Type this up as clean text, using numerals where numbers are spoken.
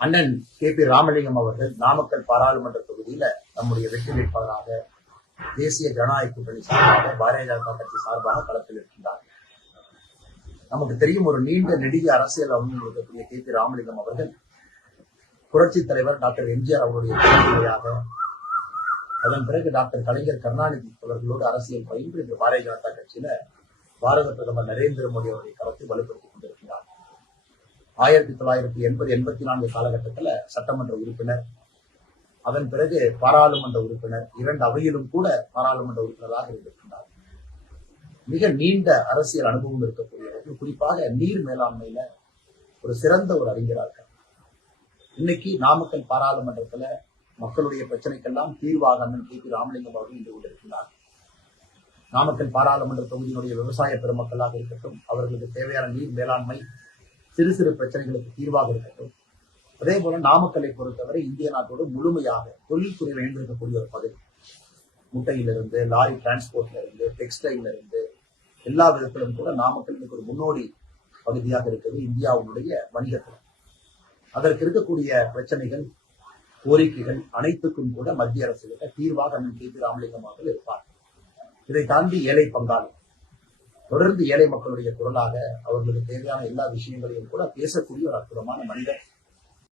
அண்ணன் கே.பி. ராமலிங்கம் அவர்கள் நாமக்கல் பாராளுமன்ற தொகுதியில நம்முடைய வெற்றி வேட்பாளராக தேசிய ஜனநாயக கூட்டணி சார்பாக பாரதிய ஜனதா கட்சி சார்பாக களத்தில் இருக்கின்றார். நமக்கு தெரியும், ஒரு நீண்ட நெடிய அரசியல் அனுபவம் இருக்கக்கூடிய கே.பி. ராமலிங்கம் அவர்கள் புரட்சி தலைவர் டாக்டர் எம்ஜிஆர் அவருடைய துணையாக, அதன் பிறகு டாக்டர் கலைஞர் கருணாநிதி அவர்களோடு அரசியல் பயின்று இந்த பாரதிய ஜனதா கட்சியில பாரத பிரதமர் நரேந்திர மோடி அவருடைய கருத்தை வலுப்படுத்திக் கொண்டிருக்கிறார். 1984 காலகட்டத்தில் சட்டமன்ற உறுப்பினர், அதன் பிறகு பாராளுமன்ற உறுப்பினர், 2 அவையிலும் கூட பாராளுமன்ற உறுப்பினராக இருந்திருக்கிறார். மிக நீண்ட அரசியல் அனுபவம் இருக்கக்கூடியவர்கள், குறிப்பாக நீர் மேலாண்மையில ஒரு சிறந்த ஒரு அறிஞராக இன்னைக்கு நாமக்கல் பாராளுமன்றத்துல மக்களுடைய பிரச்சனைக்கெல்லாம் தீர்வாக அண்ணன் கே.பி. ராமலிங்கம் அவர்கள் இன்று கொண்டிருக்கிறார். நாமக்கல் பாராளுமன்ற தொகுதியினுடைய விவசாய பெருமக்களாக இருக்கட்டும், அவர்களுக்கு தேவையான நீர் மேலாண்மை, சிறு சிறு பிரச்சனைகளுக்கு தீர்வாக இருக்கட்டும். அதே போல நாமக்கலை பொறுத்தவரை இந்திய நாட்டோடு முழுமையாக தொழில்துறையில் இணைந்திருக்கக்கூடிய ஒரு பகுதி. முட்டையிலிருந்து, லாரி டிரான்ஸ்போர்ட்ல இருந்து, டெக்ஸ்டைல்ல இருந்து, எல்லா விதத்திலும் கூட நாமக்கல் ஒரு முன்னோடி பகுதியாக இருக்கிறது இந்தியாவுடைய வணிகத்தில். அதற்கு இருக்கக்கூடிய பிரச்சனைகள், கோரிக்கைகள் அனைத்துக்கும் கூட மத்திய அரசு தீர்வாக அண்ணன் கே.பி. ராமலிங்கம் அவர்கள் இருப்பார். இதை தாண்டி ஏழை பங்காளி, தொடர்ந்து ஏழை மக்களுடைய குரலாக அவர்களுக்கு தேவையான எல்லா விஷயங்களையும் கூட பேசக்கூடிய ஒரு அற்புதமான மனிதர்